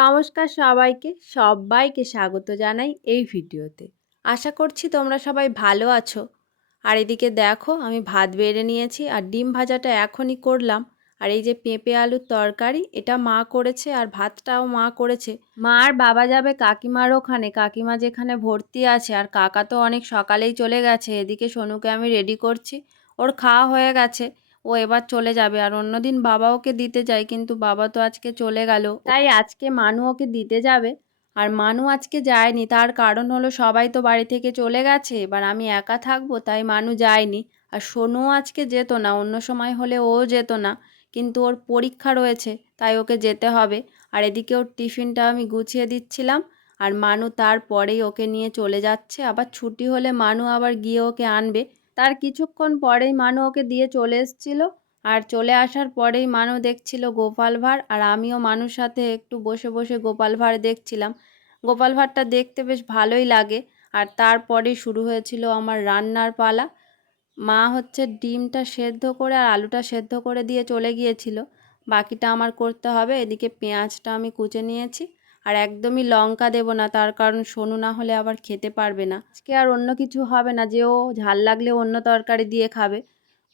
নমস্কার সবাইকে, সব্বাইকে স্বাগত জানাই এই ভিডিওতে। আশা করছি তোমরা সবাই ভালো আছো। আর এদিকে দেখো আমি ভাত বেড়ে নিয়েছি আর ডিম ভাজাটা এখনই করলাম। আর এই যে পেঁপে আলুর তরকারি এটা মা করেছে আর ভাতটাও মা করেছে। মা আর বাবা যাবে কাকিমার ওখানে, কাকিমা যেখানে ভর্তি আছে, আর কাকা তো অনেক সকালেই চলে গেছে। এদিকে সোনুকে আমি রেডি করছি, ওর খাওয়া হয়ে গেছে, ও এবার চলে যাবে। আর অন্যদিন বাবা ওকে দিতে যায়, কিন্তু বাবা তো আজকে চলে গেল, তাই আজকে মানু ওকে দিতে যাবে। আর মানু আজকে যায়নি, তার কারণ হলো সবাই তো বাড়ি থেকে চলে গেছে, এবার আমি একা থাকবো, তাই মানু যায়নি। আর সোনুও আজকে যেত না, অন্য সময় হলে ও যেত না, কিন্তু ওর পরীক্ষা রয়েছে তাই ওকে যেতে হবে। আর এদিকে ওর টিফিনটা আমি গুছিয়ে দিচ্ছিলাম, আর মানু তারপরেই ওকে নিয়ে চলে যাচ্ছে। আবার ছুটি হলে মানু আবার গিয়ে ওকে আনবে। তার কিছুক্ষণ পরেই মানু ওকে দিয়ে চলে এসেছিল। আর চলে আসার পরেই মানু দেখছিল গোপাল ভাঁড়, আর আমিও মানুর সাথে একটু বসে বসে গোপাল ভাঁড় দেখছিলাম। গোপাল ভাঁড়টা দেখতে বেশ ভালোই লাগে। আর তারপরেই শুরু হয়েছিল আমার রান্নার পালা। মা হচ্ছে ডিমটা সেদ্ধ করে আর আলুটা সেদ্ধ করে দিয়ে চলে গিয়েছিল, বাকিটা আমার করতে হবে। এদিকে পেঁয়াজটা আমি কুচে নিয়েছি, আর একদমই লঙ্কা দেব না, তার কারণ সোনু না হলে আবার খেতে পারবে না। আজকে আর অন্য কিছু হবে না যে ও ঝাল লাগলে অন্য তরকারি দিয়ে খাবে,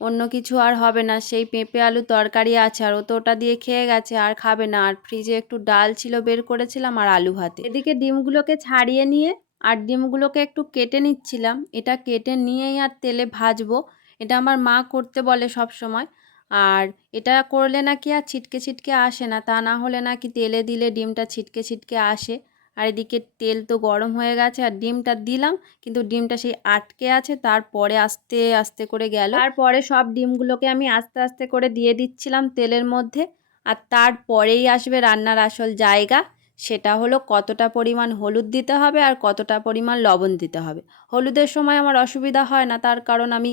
অন্য কিছু আর হবে না। সেই পেঁপে আলু তরকারি আছে, আর ও তো ওটা দিয়ে খেয়ে গেছে, আর খাবে না। আর ফ্রিজে একটু ডাল ছিল, বের করেছিলাম, আর আলু ভাতে। এদিকে ডিমগুলোকে ছাড়িয়ে নিয়ে আর ডিমগুলোকে একটু কেটে নিচ্ছিলাম। এটা কেটে নিয়েই আর তেলে ভাজবো, এটা আমার মা করতে বলে সব সময়। আর এটা করলে নাকি আর ছিটকে ছিটকে আসে না, তা না হলে নাকি তেলে দিলে ডিমটা ছিটকে ছিটকে আসে। আর এদিকে তেল তো গরম হয়ে গেছে, আর ডিমটা দিলাম, কিন্তু ডিমটা সেই আটকে আছে। তারপরে আস্তে আস্তে করে গেল, তারপরে সব ডিমগুলোকে আমি আস্তে আস্তে করে দিয়ে দিচ্ছিলাম তেলের মধ্যে। আর তারপরেই আসবে রান্নার আসল জায়গা, সেটা হলো কতটা পরিমাণ হলুদ দিতে হবে আর কতটা পরিমাণ লবণ দিতে হবে। হলুদের সময় আমার অসুবিধা হয় না, তার কারণ আমি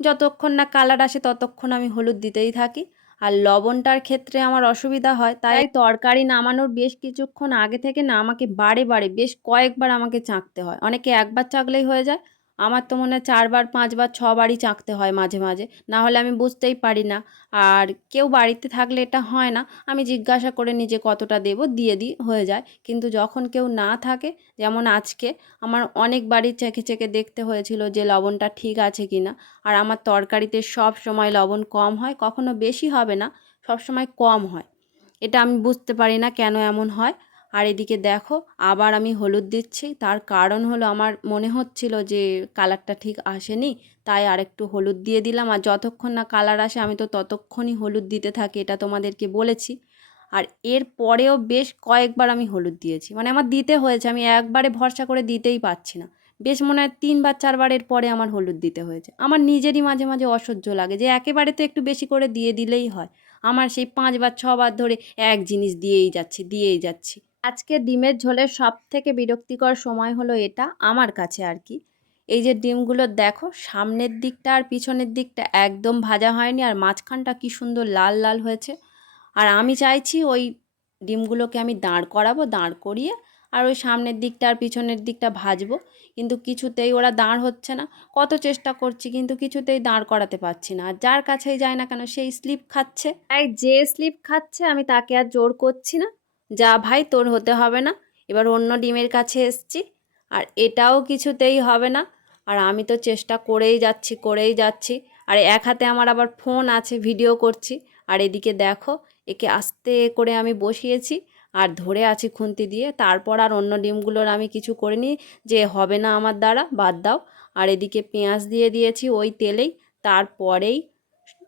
যতক্ষণ না কালার আসে ততক্ষণ আমি হলুদ দিতেই থাকি। আর লবণটার ক্ষেত্রে আমার অসুবিধা হয়, তাই তরকারি নামানোর বেশ কিছুক্ষণ আগে থেকে না আমাকে বারে বারে বেশ কয়েকবার আমাকে চাঁকতে হয়। অনেকে একবার চাঁকলেই হয়ে যায়, আমার তো মনে হয় 4বার 5বার 6বারই চাঁকতে হয় মাঝে মাঝে, না হলে আমি বুঝতেই পারি না। আর কেউ বাড়িতে থাকলে এটা হয় না, আমি জিজ্ঞাসা করে নিজে কতটা দেব দিয়ে দিই, হয়ে যায়। কিন্তু যখন কেউ না থাকে, যেমন আজকে, আমার অনেকবারই চেখে চেখে দেখতে হয়েছিল যে লবণটা ঠিক আছে কি না। আর আমার তরকারিতে সব সময় লবণ কম হয়, কখনো বেশি হবে না, সব সময় কম হয়। এটা আমি বুঝতে পারি না কেন এমন হয়। আর এদিকে দেখো আবার আমি হলুদ দিচ্ছি, তার কারণ হলো আমার মনে হচ্ছিল যে কালারটা ঠিক আসেনি, তাই আর একটু হলুদ দিয়ে দিলাম। আর যতক্ষণ না কালার আসে আমি তো ততক্ষণই হলুদ দিতে থাকি, এটা তোমাদেরকে বলেছি। আর এর পরেও বেশ কয়েকবার আমি হলুদ দিয়েছি, মানে আমার দিতে হয়েছে, আমি একবারে ভরসা করে দিতেই পারছি না। বেশ মনে হয় 3বার 4বারের পরে আমার হলুদ দিতে হয়েছে। আমার নিজেরই মাঝে মাঝে অসহ্য লাগে যে একেবারে তো একটু বেশি করে দিয়ে দিলেই হয়, আমার সেই 5বার 6বার ধরে এক জিনিস দিয়েই যাচ্ছি দিয়েই যাচ্ছি। আজকে ডিমের ঝোলের সব থেকে বিরক্তিকর সময় হলো এটা আমার কাছে আর কি। এই যে ডিমগুলো দেখো, সামনের দিকটা আর পিছনের দিকটা একদম ভাজা হয়নি, আর মাঝখানটা কি সুন্দর লাল লাল হয়েছে। আর আমি চাইছি ওই ডিমগুলোকে আমি দাঁড় করাবো, দাঁড় করিয়ে আর ওই সামনের দিকটা আর পিছনের দিকটা ভাজবো, কিন্তু কিছুতেই ওরা দাঁড় হচ্ছে না। কত চেষ্টা করছি কিন্তু কিছুতেই দাঁড় করাতে পারছি না। আর যার কাছেই যায় না কেন সেই স্লিপ খাচ্ছে, তাই যে স্লিপ খাচ্ছে আমি তাকে আর জোর করছি না, যা ভাই তোর হতে হবে না। এবার অন্য ডিমের কাছে এসছি, আর এটাও কিছুতেই হবে না। আর আমি তো চেষ্টা করেই যাচ্ছি করেই যাচ্ছি, আর এক হাতে আমার আবার ফোন আছে, ভিডিও করছি। আর এদিকে দেখো একে আস্তে করে আমি বসিয়েছি আর ধরে আছি খুন্তি দিয়ে। তারপর আর অন্য ডিমগুলোর আমি কিছু করিনি, যে হবে না আমার দ্বারা, বাদ দাও। আর এদিকে পেঁয়াজ দিয়ে দিয়েছি ওই তেলেই, তারপরেই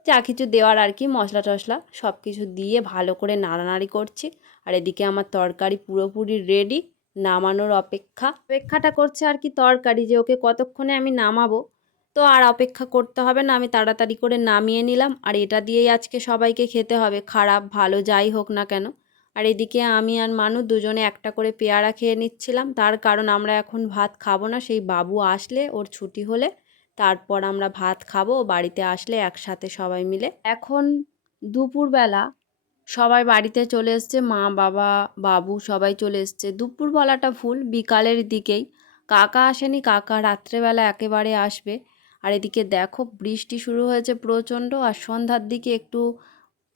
যা কিছু দেওয়ার আর কি, মশলা টশলা সব কিছু দিয়ে ভালো করে নাড়ানাড়ি করছি। আর এদিকে আমার তরকারি পুরোপুরি রেডি, নামানোর অপেক্ষাটা করছে আর কি তরকারি, যে ওকে কতক্ষণে আমি নামাবো। তো আর অপেক্ষা করতে হবে না, আমি তাড়াতাড়ি করে নামিয়ে নিলাম। আর এটা দিয়েই আজকে সবাইকে খেতে হবে, খারাপ ভালো যাই হোক না কেন। আর এদিকে আমি আর মানু দুজনে একটা করে পেয়ারা খেয়ে নিচ্ছিলাম, তার কারণ আমরা এখন ভাত খাবো না, সেই বাবু আসলে ওর ছুটি হলে তারপর আমরা ভাত খাবো, বাড়িতে আসলে একসাথে সবাই মিলে। এখন দুপুরবেলা সবাই বাড়িতে চলে এসছে, মা বাবা বাবু সবাই চলে এসছে। দুপুরবেলাটা ফুল বিকালের দিকেই, কাকা আসেনি, কাকা রাত্রেবেলা একেবারে আসবে। আর এদিকে দেখো বৃষ্টি শুরু হয়েছে প্রচণ্ড। আর সন্ধ্যার দিকে একটু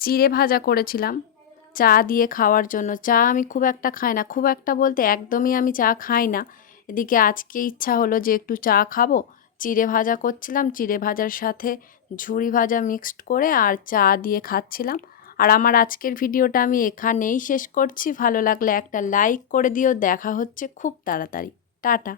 চিড়ে ভাজা করেছিলাম, চা দিয়ে খাওয়ার জন্য। চা আমি খুব একটা খাই না, খুব একটা বলতে একদমই আমি চা খাই না। এদিকে আজকে ইচ্ছা হলো যে একটু চা খাবো, চিড়ে ভাজা করছিলাম, চিড়ে ভাজার সাথে ঝুরি ভাজা মিক্সড করে আর চা দিয়ে খাচ্ছিলাম। আর আমার আজকের ভিডিওটা আমি এখানেই শেষ করছি। ভালো লাগলে একটা লাইক করে দিও। দেখা হচ্ছে খুব তাড়াতাড়ি। টাটা।